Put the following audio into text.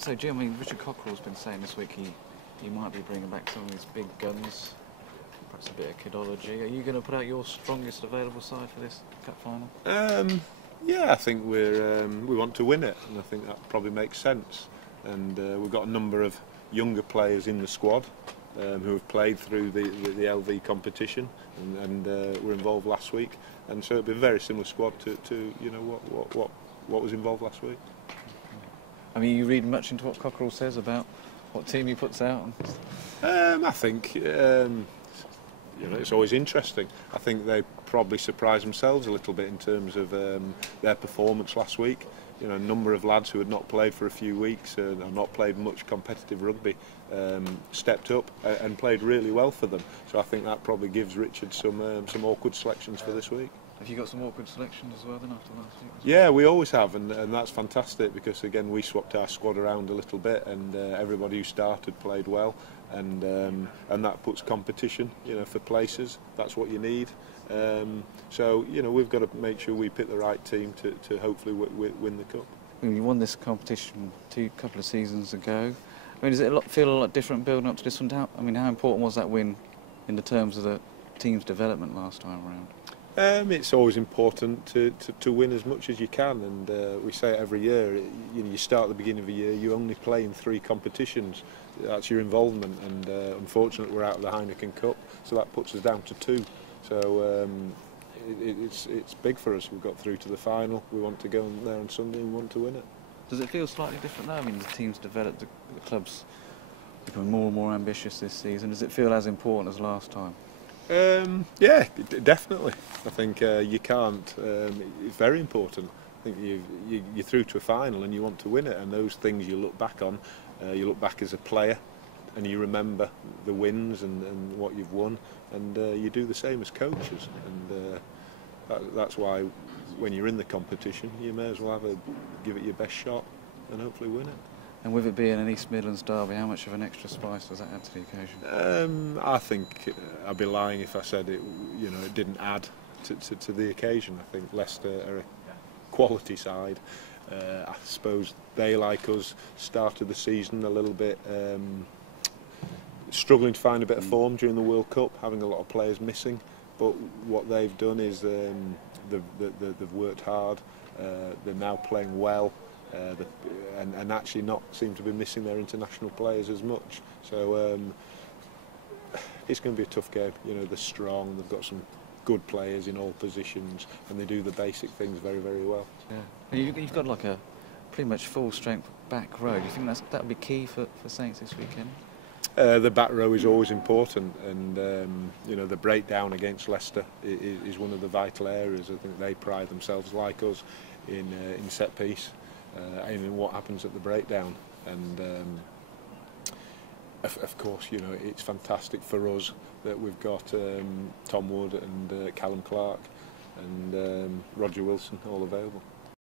So, Jim, I mean, Richard Cockerell's been saying this week he might be bringing back some of his big guns, perhaps a bit of kidology. Are you going to put out your strongest available side for this cup final? Yeah, I think we want to win it, and I think that probably makes sense. And we've got a number of younger players in the squad who have played through the LV competition and were involved last week, and so it'll be a very similar squad to you know what was involved last week. I mean, you read much into what Cockerell says about what team he puts out? I think you know, it's always interesting. I think they probably surprised themselves a little bit in terms of their performance last week. You know, a number of lads who had not played for a few weeks and not played much competitive rugby stepped up and played really well for them. So I think that probably gives Richard some awkward selections for this week. Have you got some awkward selections as well then after last week? Yeah, we always have, and that's fantastic because again we swapped our squad around a little bit, and everybody who started played well, and that puts competition, you know, for places. That's what you need. So you know, we've got to make sure we pick the right team to hopefully win the cup. I mean, you won this competition a couple of seasons ago. I mean, does it feel a lot different building up to this one? I mean, how important was that win in the terms of the team's development last time around? It's always important to win as much as you can, and we say it every year. You know, you start at the beginning of the year, you only play in 3 competitions. That's your involvement, and unfortunately we're out of the Heineken Cup, so that puts us down to 2. So it's big for us. We've got through to the final. We want to go there on Sunday and we want to win it. Does it feel slightly different now? I mean, the team's developed, the club's become more and more ambitious this season. Does it feel as important as last time? Yeah, definitely. I think you can't. It's very important. I think you're through to a final and you want to win it, and those things you look back on. You look back as a player, and you remember the wins and what you've won, and you do the same as coaches. And that's why when you're in the competition, you may as well give it your best shot and hopefully win it. And with it being an East Midlands derby, how much of an extra spice does that add to the occasion? I think I'd be lying if I said it. You know, it didn't add to the occasion. I think Leicester are a quality side. I suppose they, like us, started the season a little bit struggling to find a bit of form during the World Cup, having a lot of players missing. But what they've done is they've worked hard. They're now playing well. And actually not seem to be missing their international players as much. So it's going to be a tough game. You know, they're strong, they've got some good players in all positions, and they do the basic things very, very well. Yeah. You've got like a pretty much full strength back row. Do you think that would be key for Saints this weekend? The back row is always important, and you know, the breakdown against Leicester is one of the vital areas. I think they pride themselves, like us, in set piece. Aiming what happens at the breakdown, and of course, you know, it's fantastic for us that we've got Tom Wood and Callum Clark and Roger Wilson all available.